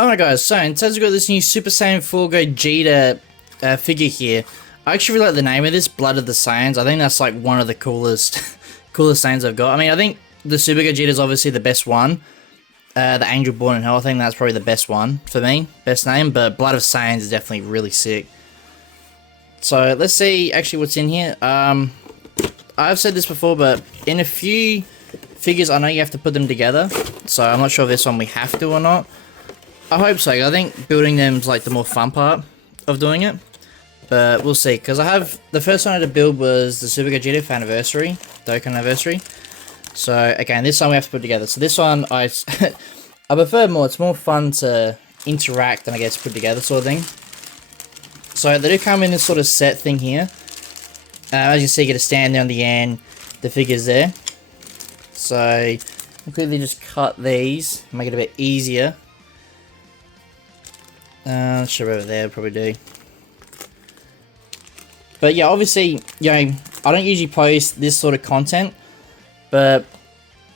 Alright guys, so in terms of got this new Super Saiyan 4 Gogeta figure here. I actually really like the name of this, Blood of the Saiyans. I think that's like one of the coolest coolest Saiyans I've got. I mean, I think the Super Gogeta is obviously the best one. The Angel Born in Hell, I think that's probably the best one for me. Best name, but Blood of Saiyans is definitely really sick. So let's see actually what's in here. I've said this before, but in a few figures I know you have to put them together. So I'm not sure if this one we have to or not. I hope so. I think building them is like the more fun part of doing it. But we'll see. Because I have... The first one I had to build was the Super Gogeta for Anniversary. Dokkan Anniversary. So, again, this one we have to put together. So this one, I prefer more. It's more fun to interact and I guess put together sort of thing. So they do come in this sort of set thing here. As you see, you get a stand there on the end. The figure's there. So, I'll quickly just cut these. Make it a bit easier. Sure, over there, probably do. But yeah, obviously, you know, I don't usually post this sort of content, but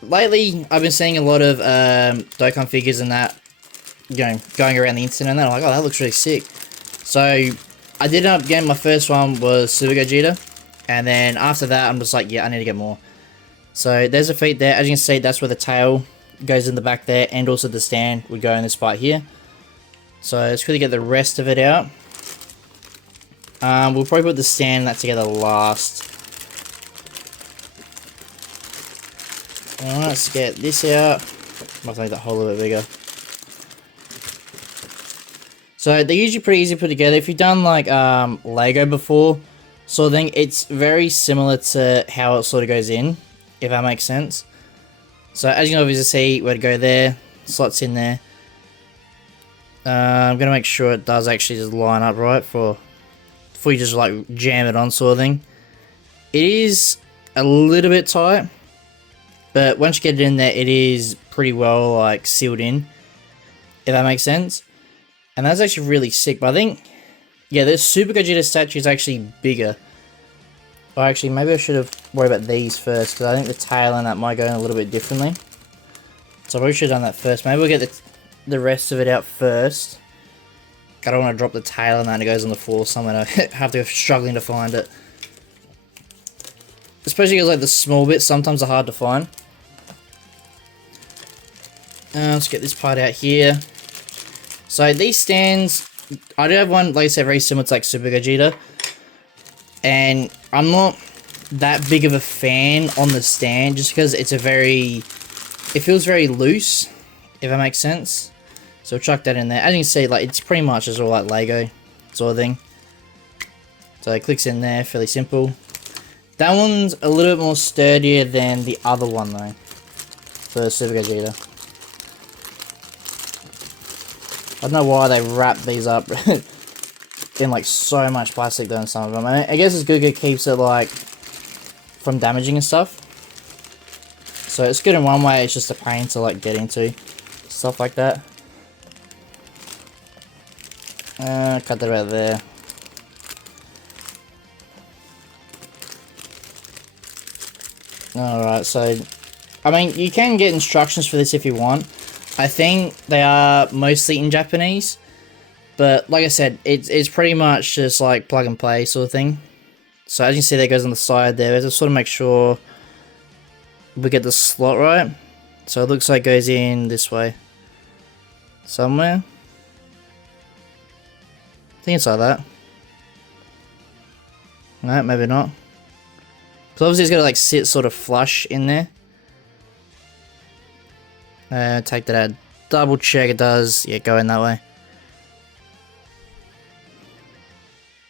lately I've been seeing a lot of Dokkan figures and that, you know, going around the internet, and I'm like, oh, that looks really sick. So I did end up getting my first one was Super Gogeta, and then after that, I'm just like, yeah, I need to get more. So there's the feet there. As you can see, that's where the tail goes in the back there, and also the stand would go in this part here. So let's quickly get the rest of it out. We'll probably put the stand and that together last. Alright, let's get this out. Might make that hole a little bit bigger. So they're usually pretty easy to put together. If you've done like Lego before, sort of thing, it's very similar to how it sort of goes in, if that makes sense. So as you can obviously see, where to go there, slots in there. I'm going to make sure it does actually just line up right before you just like jam it on sort of thing. It is a little bit tight, but once you get it in there, it is pretty well like sealed in, if that makes sense. And that's actually really sick. But I think, yeah, this Super Gogeta statue is actually bigger. Or actually, maybe I should have worried about these first, because I think the tail and that might go in a little bit differently. So I probably should have done that first. Maybe we'll get the rest of it out first. I don't want to drop the tail and that and it goes on the floor somewhere. I have to go struggling to find it. Especially because like the small bits sometimes are hard to find. Let's get this part out here. So these stands, I do have one, like I said, very similar to like Super Gogeta. And I'm not that big of a fan on the stand just because it feels very loose, if that makes sense. So chuck that in there. As you can see, like it's pretty much just all like Lego sort of thing. So it clicks in there, fairly simple. That one's a little bit more sturdier than the other one though, for Super Gogeta. I don't know why they wrap these up in like so much plastic though in some of them. I mean, I guess it's good it keeps it like from damaging and stuff. So it's good in one way, it's just a pain to like get into. Stuff like that. Cut that out there. Alright, so I mean you can get instructions for this if you want. I think they are mostly in Japanese, but like I said, it's pretty much just like plug and play sort of thing. So as you can see, that goes on the side there. Just sort of make sure we get the slot right. So it looks like it goes in this way somewhere. I think it's like that. No, maybe not. So obviously it's got to like sit sort of flush in there. Take that out. Double check it does. Yeah, go in that way.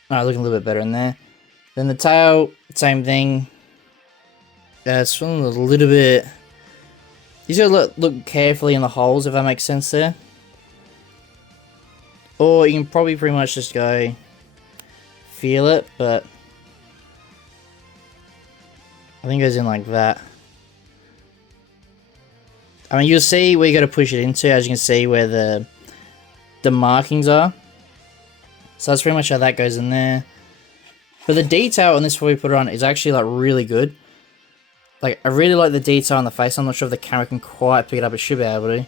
Alright, looking a little bit better in there. Then the tail, same thing. It's feeling a little bit... You just gotta look carefully in the holes, if that makes sense there. Or you can probably pretty much just go feel it, but I think it goes in like that. I mean, you'll see where you got to push it into, as you can see where the markings are. So that's pretty much how that goes in there. But the detail on this before we put it on is actually like really good. Like, I really like the detail on the face. I'm not sure if the camera can quite pick it up. It should be able to.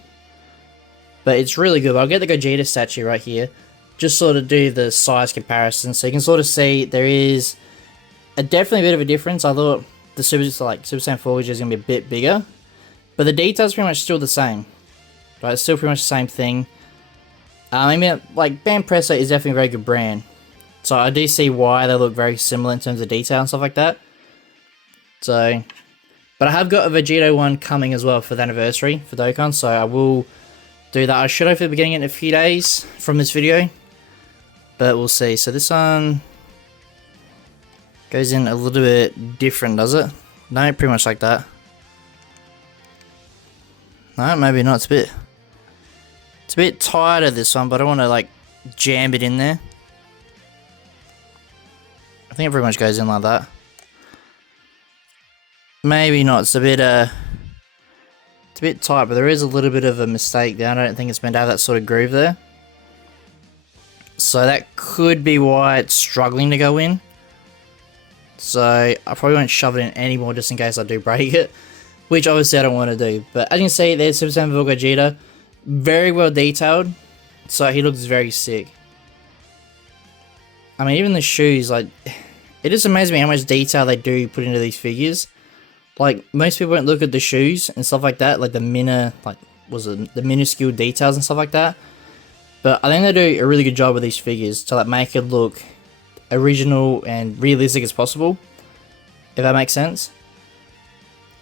but it's really good. I'll get the Gogeta statue right here, just sort of do the size comparison, so you can sort of see there is definitely a bit of a difference. I thought the Super Saiyan 4 is going to be a bit bigger, but the detail's pretty much still the same. Right, it's still pretty much the same thing. I mean, like, Banpresso is definitely a very good brand, so I do see why they look very similar in terms of detail and stuff like that. So, but I have got a Vegeta one coming as well for the anniversary for Dokkan, so I will do that. I should hopefully be getting it in a few days from this video, but we'll see. So this one goes in a little bit different, does it? No, pretty much like that. No, maybe not. It's a bit tighter, this one, but I don't want to like jam it in there. I think it pretty much goes in like that. Maybe not. It's a bit tight, but there is a little bit of a mistake there. I don't think it's meant to have that sort of groove there. So that could be why it's struggling to go in. So I probably won't shove it in anymore just in case I do break it, which obviously I don't want to do. But as you can see, there's Super Saiyan 4 Gogeta. Very well detailed, so he looks very sick. I mean, even the shoes, like, it just amazes me how much detail they do put into these figures. Like, most people won't look at the shoes and stuff like that, like the minuscule details and stuff like that. But I think they do a really good job with these figures to like make it look original and realistic as possible, if that makes sense.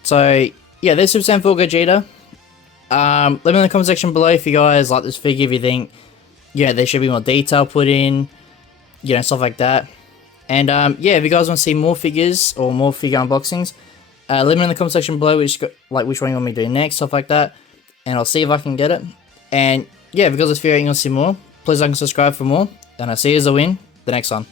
So yeah, there's Super Saiyan 4 Gogeta. Let me know in the comment section below if you guys like this figure, if you think, yeah, there should be more detail put in, you know, stuff like that. And yeah, if you guys want to see more figures or more figure unboxings, let me know in the comment section below which one you want me to do next, stuff like that, and I'll see if I can get it. And yeah, if you guys are fearing you want to see more, please like and subscribe for more, and I'll see you as I win the next one.